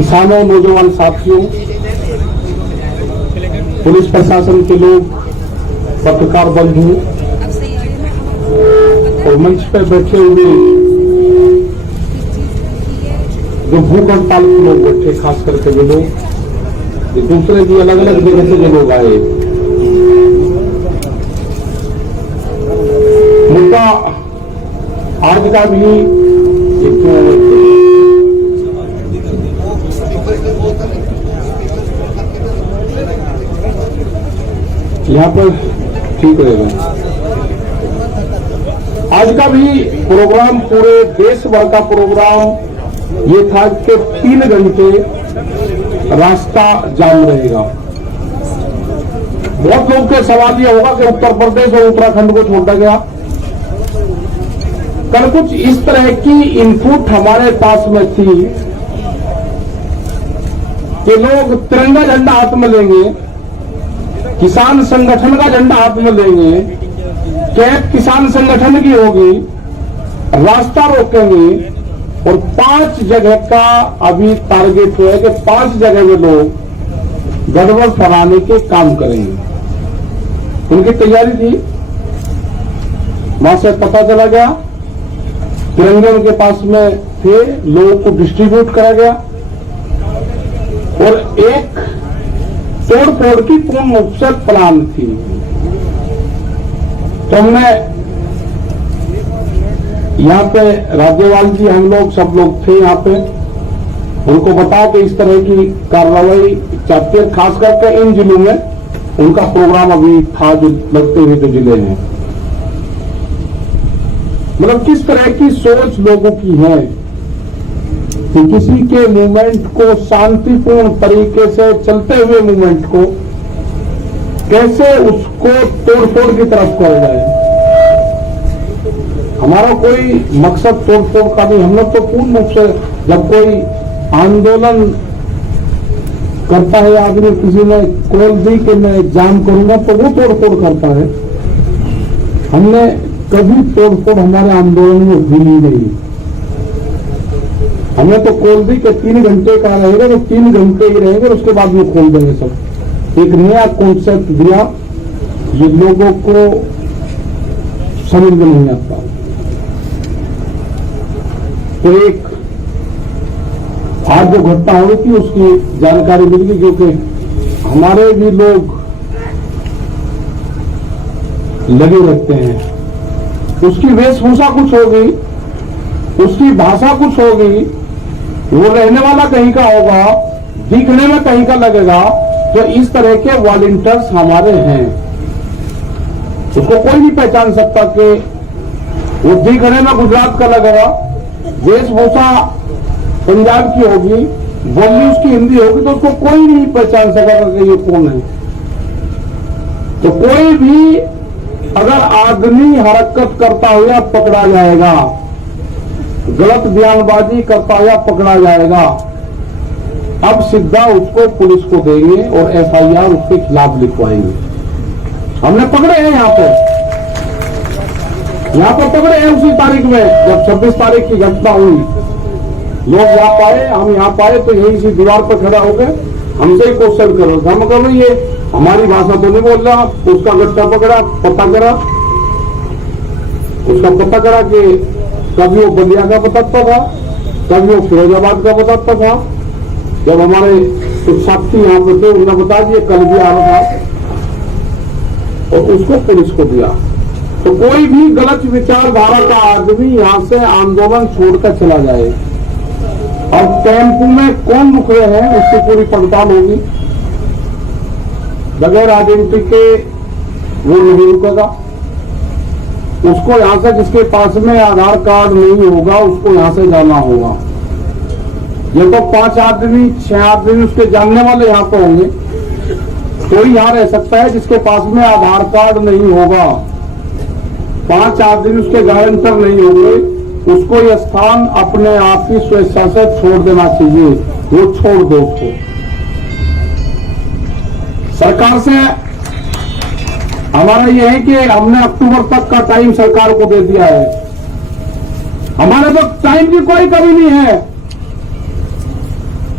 किसानों, नौजवान साथियों, पुलिस प्रशासन के लोग, पत्रकार बंधु और मंच पर बैठे हुए जो भूख हड़ताल के लोग बैठे, खास करके जो लोग, ये दूसरे भी अलग अलग जगह से जो लोग आए, मुद्दा आज का भी एक यहाँ पर ठीक रहेगा। आज का भी प्रोग्राम, पूरे देश भर का प्रोग्राम ये था कि 3 घंटे रास्ता जाम रहेगा। बहुत लोग के सवाल ये होगा कि उत्तर प्रदेश और उत्तराखंड को छोड़ा गया। कल कुछ इस तरह की इनपुट हमारे पास में थी कि लोग तिरंगा झंडा हाथ में लेंगे, किसान संगठन का झंडा हाथ में लेंगे, कैद किसान संगठन की होगी, रास्ता रोकेंगे और 5 जगह का अभी टारगेट है कि 5 जगह में लोग गड़बड़ फैलाने के काम करेंगे। उनकी तैयारी थी। वहां से पता चला गया, तिरंगे उनके पास में थे, लोगों को डिस्ट्रीब्यूट करा गया और एक तोड़ फोड़ की पूर्ण रूप से प्लान थी। तो हमने यहाँ पे राज्यपाल जी, हम लोग सब लोग थे यहाँ पे, उनको बताया कि इस तरह की कार्रवाई चाहते हैं। खास करके इन जिलों में उनका प्रोग्राम अभी था, जो लगते हुए जो जिले हैं, मतलब किस तरह की सोच लोगों की है कि किसी के मूवमेंट को, शांतिपूर्ण तरीके से चलते हुए मूवमेंट को कैसे उसको तोड़ फोड़ की तरफ कर जाए। हमारा कोई मकसद तोड़ फोड़ का नहीं। हम लोग तो पूर्ण रूप से, जब कोई आंदोलन करता है आदमी, किसी ने कॉल दी कि मैं जाम करूंगा, तो वो तोड़ फोड़ करता है। हमने कभी तोड़ फोड़ हमारे आंदोलन में हुई नहीं। हमने तो खोल दी कि 3 घंटे का रहेगा, तो 3 घंटे ही रहेंगे, उसके बाद में खोल देंगे सब। एक नया कॉन्सेप्ट दिया, ये लोगों को समझ में नहीं आता। तो एक आज जो घटना हो रही थी उसकी जानकारी मिल गई, क्योंकि हमारे भी लोग लगे रहते हैं। उसकी वेशभूषा कुछ होगी, उसकी भाषा कुछ होगी, वो रहने वाला कहीं का होगा, दिखने में कहीं का लगेगा। तो इस तरह के वॉलंटियर्स हमारे हैं, उसको कोई नहीं पहचान सकता कि वो दिखने में गुजरात का लगेगा, वेशभूषा पंजाब की होगी, बोली उसकी हिंदी होगी, तो उसको कोई नहीं पहचान सकेगा कि ये कौन है। तो कोई भी अगर आदमी हरकत करता हुआ पकड़ा जाएगा, गलत बयानबाजी करता हुआ पकड़ा जाएगा, अब सीधा उसको पुलिस को देंगे और एफआईआर उसके खिलाफ लिखवाएंगे। हमने पकड़े हैं यहाँ पर पकड़े हैं उसी तारीख में, जब 26 तारीख की घटना हुई। लोग यहाँ पाए, हम यहाँ पाए, तो यही सी दीवार पर खड़ा हो गए, हमसे ही क्वेश्चन करो। हम कह रहे ये हमारी भाषा तो नहीं बोल रहा। उसका गट्टा पकड़ा, पता करा, उसका पता करा कि कभी वो बलिया का बताता था, कभी वो फिरोजाबाद का बताता था। जब हमारे कुछ साथी यहाँ पे थे, उन्होंने बता दिया कल भी आ रहा था, और उसको पुलिस को दिया। तो कोई भी गलत विचारधारा का आदमी यहाँ से आंदोलन छोड़कर चला जाए, और टेम्पू में कौन रुक रहे हैं उसकी पूरी पड़ताल होगी। बगैर आइडेंटिटी के वो नहीं रुकेगा। उसको यहां से, जिसके पास में आधार कार्ड नहीं होगा, उसको यहां से जाना होगा। ये तो 5 आदमी 6 आदमी उसके जानने वाले यहां पर होंगे, तो ही यहां रह सकता है जिसके पास में आधार कार्ड नहीं होगा। 5 आदमी उसके गारंटर नहीं होंगे, उसको यह स्थान अपने आप ही स्वेच्छा से छोड़ देना चाहिए। वो छोड़ दो उसको। सरकार से हमारा यह है कि हमने अक्टूबर तक का टाइम सरकार को दे दिया है। हमारे तो टाइम की कोई कमी नहीं है।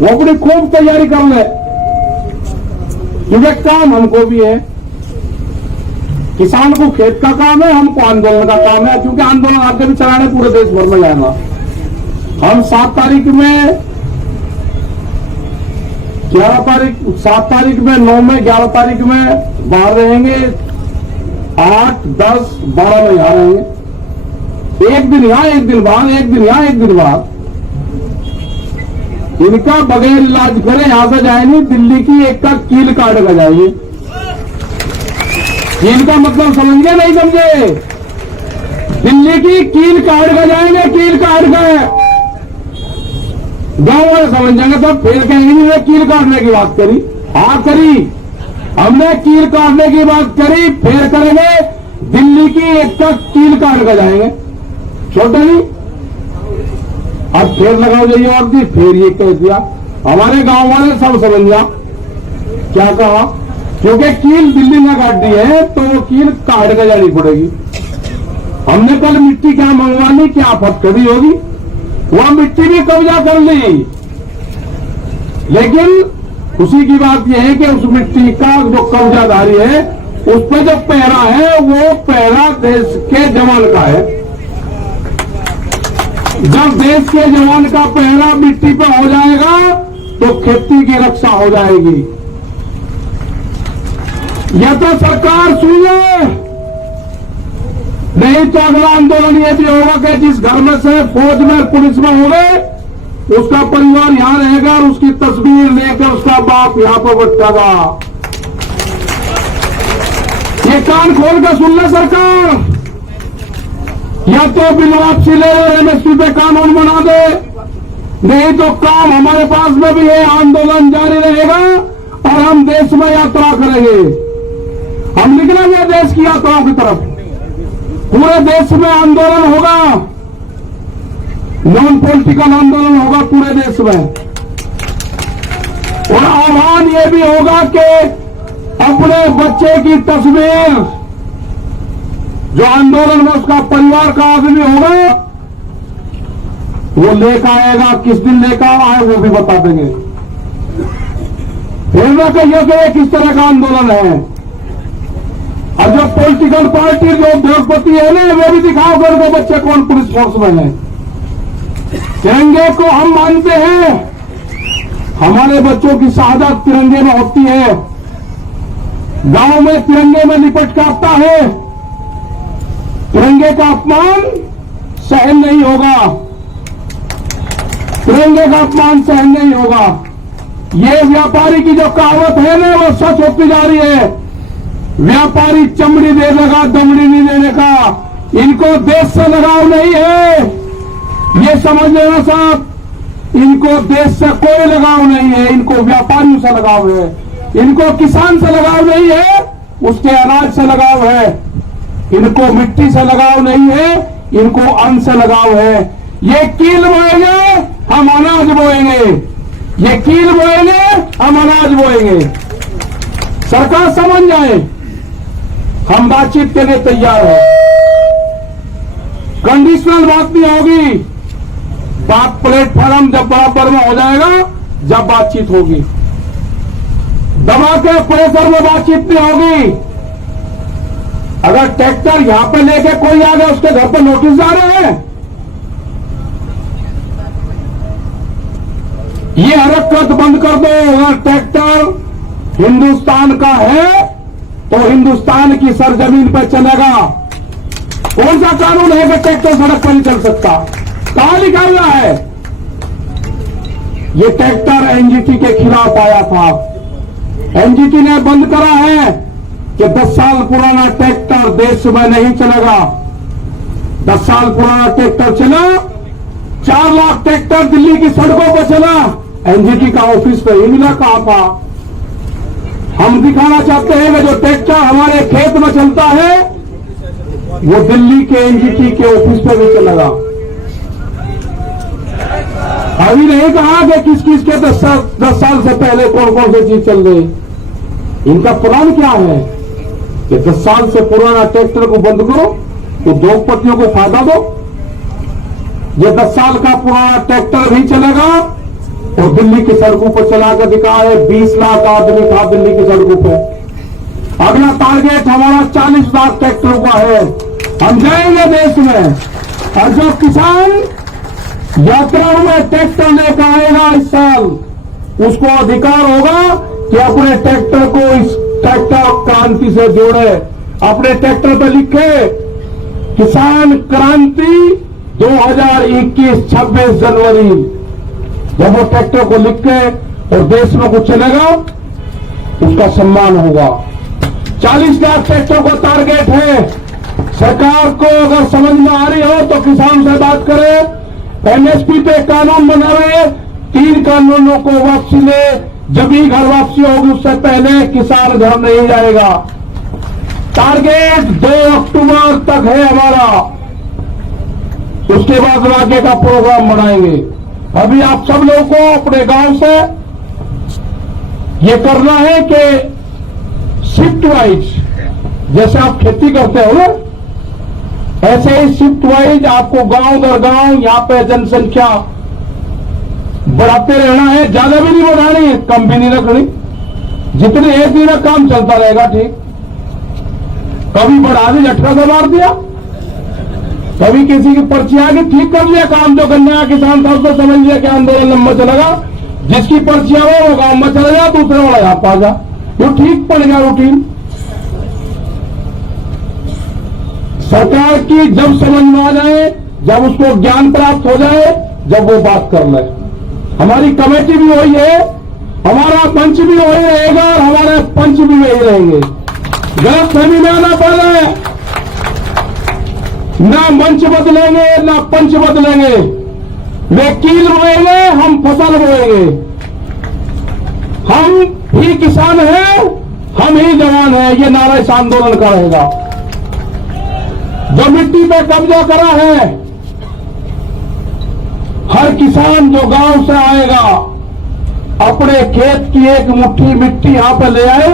वो अपनी खूब तैयारी कर ले, क्योंकि काम हमको भी है। किसान को खेत का काम है, हमको आंदोलन का काम है, क्योंकि आंदोलन आगे भी चलाने पूरे देश भर में जाएगा। हम 7 तारीख में 7 तारीख में 9 में 11 तारीख में बाहर रहेंगे, 8, 10, 12 में यहां रहेंगे। एक दिन यहां, एक दिन बाहर, एक दिन यहां, एक दिन बाहर। इनका बगैर इलाज करे यहां से जाएंगे, दिल्ली की एक का कील काट कर जाएंगे। कील का मतलब समझ गए नहीं समझे? दिल्ली की कील काट कर जाएंगे, कील काट कर। गांव वाले समझ जाएंगे तो फिर कहेंगे हमने कील काटने की बात करी। हाँ करी, हमने कील काटने की बात करी, फिर करेंगे दिल्ली की एक का कील काट कर जाएंगे। छोटे नहीं, अब फिर लगाओ जाइए और दी, फिर ये कह दिया। हमारे गांव वाले सब समझ गया क्या कहा, क्योंकि कील दिल्ली में काट दी है तो वो कील काट कर जानी पड़ेगी। हमने कल मिट्टी क्या मंगवा ली, क्या फटकड़ी होगी, वह मिट्टी भी कब्जा कर ली। लेकिन खुशी की बात यह है कि उस मिट्टी का जो कब्जादारी है, उस पर जो पहरा है, वो पहरा देश के जवान का है। जब देश के जवान का पहरा मिट्टी पर हो जाएगा तो खेती की रक्षा हो जाएगी। यह तो सरकार सुन ले, नहीं तो अगला आंदोलन यह भी होगा कि जिस घर में से फौज में पुलिस में हो गए, उसका परिवार यहां रहेगा और उसकी तस्वीर लेकर उसका बाप यहां पर बैठेगा। ये कान खोल कर सुन ले सरकार, या तो बिल वापसी ले एमएसपी पे कानून बना दे, नहीं तो काम हमारे पास में भी है, आंदोलन जारी रहेगा और हम देश में यात्रा करेंगे। हम निकलेंगे देश की यात्राओं की तरफ, पूरे देश में आंदोलन होगा, नॉन पॉलिटिकल आंदोलन होगा पूरे देश में। और आह्वान यह भी होगा कि अपने बच्चे की तस्वीर, जो आंदोलन में उसका परिवार का आदमी होगा, वो लेकर आएगा। किस दिन लेकर आए वो भी बता देंगे। फिर ना कहिए कि ये किस तरह का आंदोलन है। और जो पॉलिटिकल पार्टी जो उद्योगपति है ना, वे भी दिखाओ कर दो बच्चे कौन पुलिस फोर्स में है। तिरंगे को हम मानते हैं, हमारे बच्चों की शहादत तिरंगे में होती है। गांव में तिरंगे में लिपट काटता है, तिरंगे का अपमान सहन नहीं होगा, तिरंगे का अपमान सहन नहीं होगा। ये व्यापारी की जो कहावत है ना, वो सच होती जा रही है। व्यापारी चमड़ी दे देगा, दमड़ी नहीं देने का। इनको देश से लगाव नहीं है, ये समझ लेना साहब। इनको देश से कोई लगाव नहीं है, इनको व्यापारियों से लगाव है। इनको किसान से लगाव नहीं है, उसके अनाज से लगाव है। इनको मिट्टी से लगाव नहीं है, इनको अन्न से लगाव है। ये कील बोएंगे, हम अनाज बोएंगे। ये कील बोएंगे, हम अनाज बोएंगे। सरकार समझ जाए, हम बातचीत के लिए तैयार हैं। कंडीशनल बात नहीं होगी, बात प्लेटफॉर्म जब बराबर में हो जाएगा, जब बातचीत होगी। दबा के प्रेशर में बातचीत नहीं होगी। अगर ट्रैक्टर यहां पे लेके कोई आ गया, उसके घर पर नोटिस जा रहे हैं। ये हरकत बंद कर दो। अगर ट्रैक्टर हिंदुस्तान का है तो हिंदुस्तान की सरजमीन पर चलेगा। कौन सा कानून है कि ट्रैक्टर सड़क पर नहीं चल सकता? कहां लिखा हुआ है? ये ट्रैक्टर एनजीटी के खिलाफ आया था। एनजीटी ने बंद करा है कि 10 साल पुराना ट्रैक्टर देश में नहीं चलेगा। 10 साल पुराना ट्रैक्टर चला, 4 लाख ट्रैक्टर दिल्ली की सड़कों पर चला। एनजीटी का ऑफिस पे ही मिला, कहां था? हम दिखाना चाहते हैं कि जो ट्रैक्टर हमारे खेत में चलता है, वो दिल्ली के एनजीटी के ऑफिस पे भी चलेगा। अभी नहीं कहा कि किस किस के 10 साल से पहले कौन कौन सी चीज चल रही। इनका प्लान क्या है कि 10 साल से पुराना ट्रैक्टर को बंद करो तो उद्योगपतियों को फायदा दो। ये 10 साल का पुराना ट्रैक्टर भी चलेगा, और दिल्ली की सड़कों पर चला कर दिखाए 20 लाख आदमी था दिल्ली की सड़कों पे। अगला टारगेट हमारा 40 लाख ट्रैक्टरों का है। हम जाएंगे देश में, और जो किसान यात्राओं में ट्रैक्टर लेकर आएगा इस साल, उसको अधिकार होगा कि अपने ट्रैक्टर को इस ट्रैक्टर क्रांति से जोड़े। अपने ट्रैक्टर पर लिखे किसान क्रांति 2021 26 जनवरी। जब वो ट्रैक्टर को लिख के और देश में कुछ चलेगा, उसका सम्मान होगा। 40 लाख ट्रैक्टर का टारगेट है। सरकार को अगर समझ में आ रही हो तो किसान से बात करें, एमएसपी पे कानून बनावे, 3 कानूनों को वापसी ले। जब भी घर वापसी होगी उससे पहले किसान घर नहीं जाएगा। टारगेट 2 अक्टूबर तक है हमारा, उसके बाद आगे का प्रोग्राम बनाएंगे। अभी आप सब लोगों को अपने गांव से ये करना है कि शिफ्ट वाइज, जैसे आप खेती करते हो ना, ऐसे ही शिफ्ट वाइज आपको गांव दर गांव यहाँ पे जनसंख्या बढ़ाते रहना है। ज्यादा भी नहीं बढ़ानी है, कम भी नहीं रखनी। जितने एक दिन में काम चलता रहेगा ठीक। कभी बढ़ा दी, झटका से मार दिया, कभी किसी की पर्ची आ गई, ठीक कर लिया काम। जो गन्ना किसान था उसको समझ लिया कि आंदोलन लंबा चलेगा, जिसकी पर्ची आवे वो गांव में चला जा, दूसरे वाला यहाँ पा जा, वो ठीक पड़ गया रूटीन। सरकार की जब समझ में आ जाए, जब उसको ज्ञान प्राप्त हो जाए, जब वो बात कर ले। हमारी कमेटी भी वही है, हमारा मंच भी वही रहेगा और हमारे पंच भी वही रहेंगे। गलत फहमी में आना पड़ रहा है, ना मंच बदलेंगे ना पंच बदलेंगे। वे कील बोएंगे, हम फसल बोएंगे। हम ही किसान हैं, हम ही जवान हैं, ये नारा इस आंदोलन का रहेगा। जो मिट्टी पे कब्जा करा है, हर किसान जो गांव से आएगा अपने खेत की एक मुट्ठी मिट्टी यहां पर ले आए,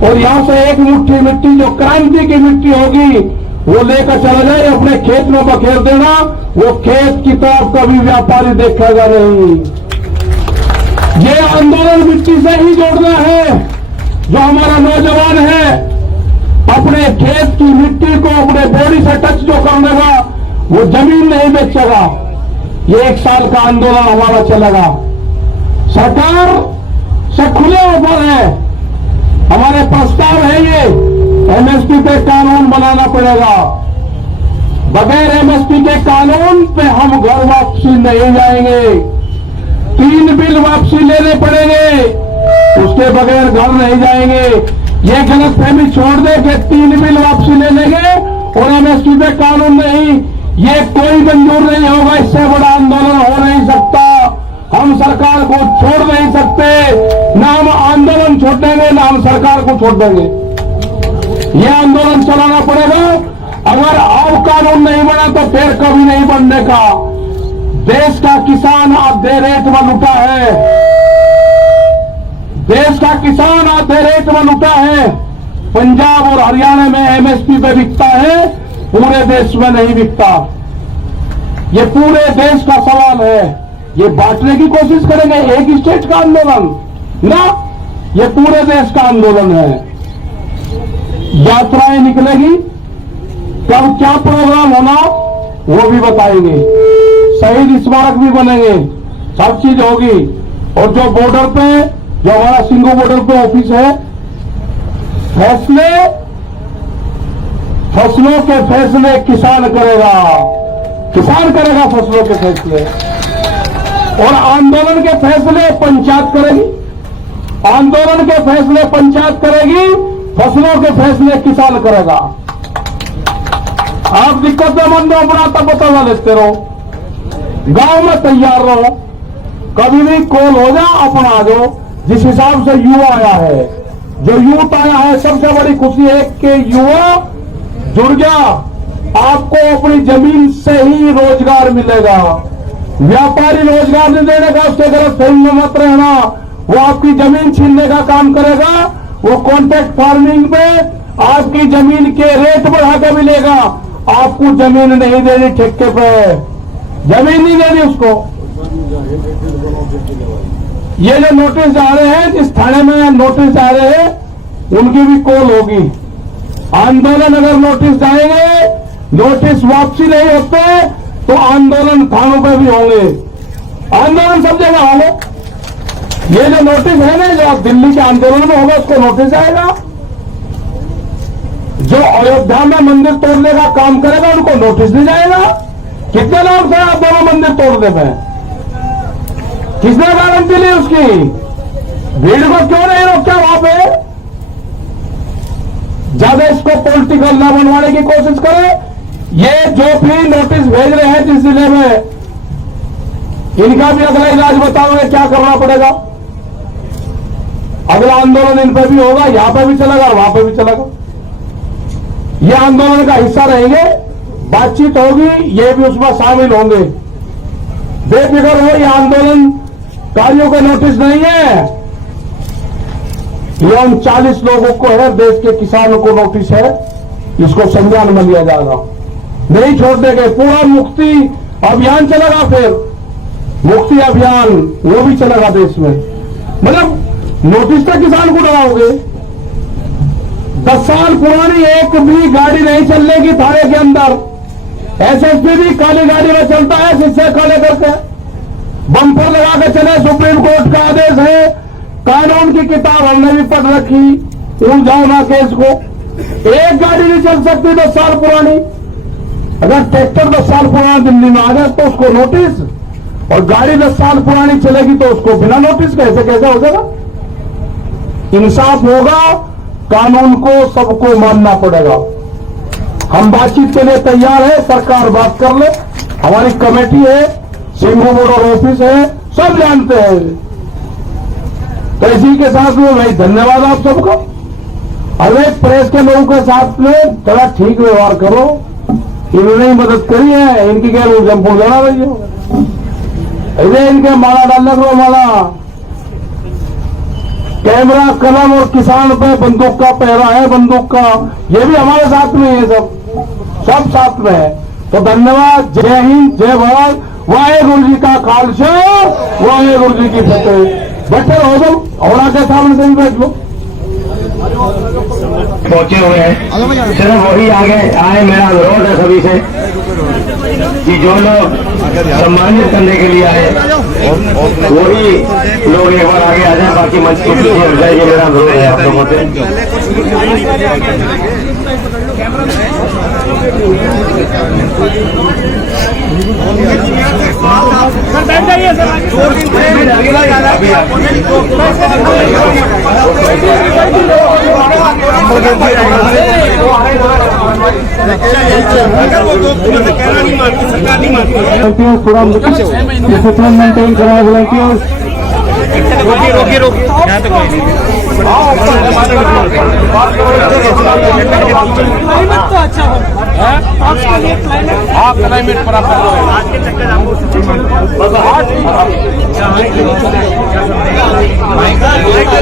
और यहां से एक मुट्ठी मिट्टी जो क्रांति की मिट्टी होगी वो लेकर चला जाए, अपने खेत में बखेर देना। वो खेत की तरफ कभी व्यापारी देखेगा नहीं। ये आंदोलन मिट्टी से ही जोड़ना है। जो हमारा नौजवान है अपने खेत की मिट्टी को अपने बॉडी से टच जो कर देगा, वो जमीन नहीं बेचेगा। ये 1 साल का आंदोलन हमारा चलेगा। सरकार से खुले ऑफर है, हमारे प्रस्ताव है ये, एमएसपी पे कानून बनाना पड़ेगा। बगैर एमएसपी के कानून पे हम घर वापसी नहीं जाएंगे। 3 बिल वापसी लेने पड़ेंगे, उसके बगैर घर नहीं जाएंगे। ये गलतफहमी छोड़ दे कि 3 बिल वापसी ले लेंगे और एमएसपी पे कानून नहीं, ये कोई मंजूर नहीं होगा। इससे बड़ा आंदोलन हो नहीं सकता। हम सरकार को छोड़ नहीं सकते, ना हम आंदोलन छोड़ देंगे ना हम सरकार को छोड़ देंगे। ये आंदोलन चलाना पड़ेगा। अगर अब कानून नहीं बना तो फिर कभी नहीं बनने का। देश का किसान आधे रेट में लुटा है, देश का किसान आधे रेट में लुटा है। पंजाब और हरियाणा में एमएसपी पे बिकता है, पूरे देश में नहीं बिकता। ये पूरे देश का सवाल है। ये बांटने की कोशिश करेंगे एक स्टेट का आंदोलन ना, ये पूरे देश का आंदोलन है। यात्राएं निकलेगी, कब क्या प्रोग्राम होना वो भी बताएंगे। शहीद स्मारक भी बनेंगे, सब चीज होगी। और जो बॉर्डर पे, जो हमारा सिंगू बॉर्डर पे ऑफिस है, फसलों के फैसले किसान करेगा, किसान करेगा फसलों के फैसले। और आंदोलन के फैसले पंचायत करेगी, आंदोलन के फैसले पंचायत करेगी, फसलों के फैसले किसान करेगा। आप दिक्कत में मन में अपना तब बता लेते रहो, गांव में तैयार रहो, कभी भी कॉल हो जाओ, अपना आ जाओ। जिस हिसाब से युवा आया है, जो यूथ आया है, सबसे बड़ी खुशी है कि युवा जुड़ गया। आपको अपनी जमीन से ही रोजगार मिलेगा। व्यापारी रोजगार नहीं देने का, उसके गलत फहमी में मत रहना। वो आपकी जमीन छीनने का काम करेगा। वो कॉन्ट्रैक्ट फार्मिंग में आपकी जमीन के रेट बढ़ा कर मिलेगा। आपको जमीन नहीं देनी ठेके पे, जमीन नहीं देनी उसको। ये जो नोटिस जा रहे हैं, जिस थाने में नोटिस जा रहे हैं, उनकी भी कॉल होगी। आंदोलन अगर नोटिस जाएंगे, नोटिस वापसी नहीं होते तो आंदोलन थानों पे भी होंगे, आंदोलन सब जगह होंगे। ये जो नोटिस है ना, जो दिल्ली के आंदोलन में होगा, उसको नोटिस आएगा। जो अयोध्या में मंदिर तोड़ने का काम करेगा, उनको नोटिस नहीं जाएगा। कितने लोग थे आप दोनों मंदिर तोड़ने में? किसने गारंटी ली उसकी? भीड़ को क्यों नहीं रोका वहां पे? ज्यादा इसको पॉलिटिकल ना बनवाने की कोशिश करें। ये जो भी नोटिस भेज रहे हैं जिस जिले में, इनका भी अगला इलाज बताओगे क्या करना पड़ेगा। अगला आंदोलन इन पर भी होगा, यहां पर भी चलेगा और वहां पर भी चलेगा। ये आंदोलन का हिस्सा रहेंगे, बातचीत होगी, ये भी उसमें शामिल होंगे। बेफिक्र हो, ये आंदोलन कार्यों का नोटिस नहीं है, ये उन 40 लोगों को है, देश के किसानों को नोटिस है। इसको संज्ञान में लिया जाएगा, नहीं छोड़ देंगे। पूरा मुक्ति अभियान चलेगा, फिर मुक्ति अभियान वो भी चलेगा देश में। मतलब नोटिस तक किसान को लगाओगे। 10 साल पुरानी एक भी गाड़ी नहीं चलेगी थाने के अंदर। एसएसपी भी काली गाड़ी में चलता है, शीशे काले करके बम्पर लगा के चले। सुप्रीम कोर्ट का आदेश है, कानून की किताब हमने भी पढ़ रखी, उलझाओ ना केस को। एक गाड़ी नहीं चल सकती 10 साल पुरानी। अगर ट्रैक्टर 10 साल पुराना दिल्ली में आ जाए तो उसको नोटिस, और गाड़ी 10 साल पुरानी चलेगी तो उसको बिना नोटिस कैसे हो जाएगा? इंसाफ होगा, कानून को सबको मानना पड़ेगा। हम बातचीत के लिए तैयार है, सरकार बात कर ले, हमारी कमेटी है, सिंघू बोर्डर ऑफिस है, सब जानते हैं। तो इसी के साथ में भाई धन्यवाद आप सबको। अरे प्रेस के लोगों के साथ में थोड़ा ठीक व्यवहार करो, इन्होंने ही मदद करी है, इनकी क्या जमपुर जाना रही हो, इधर इनके माला डालने को माला। कैमरा, कलम और किसान पे बंदूक का पहरा है, बंदूक का, ये भी हमारे साथ में है, सब साथ में है। तो धन्यवाद, जय हिंद, जय भारत, वाहेगुरु जी का खालसा, वाहेगुरु जी की फतेह। बैठे रहो तुम, और आके सामने से भी बैठ लो। पहुंचे हुए हैं, सिर्फ वही आगे आए। मेरा अनुरोध है सभी से कि जो लोग सम्मानित करने के लिए आए वही लोग एक बार आगे आ जाए, बाकी मंच के पीछे हट जाइए। मेरा अनुरोध है आप लोगों से। बैठ जाइए सर। डिसिप्लिन मेंटेन करा वॉलंटियर्स। रोकी यहाँ तो कोई नहीं। क्लाइमेट तो अच्छा हो, क्लाइमेट पर आप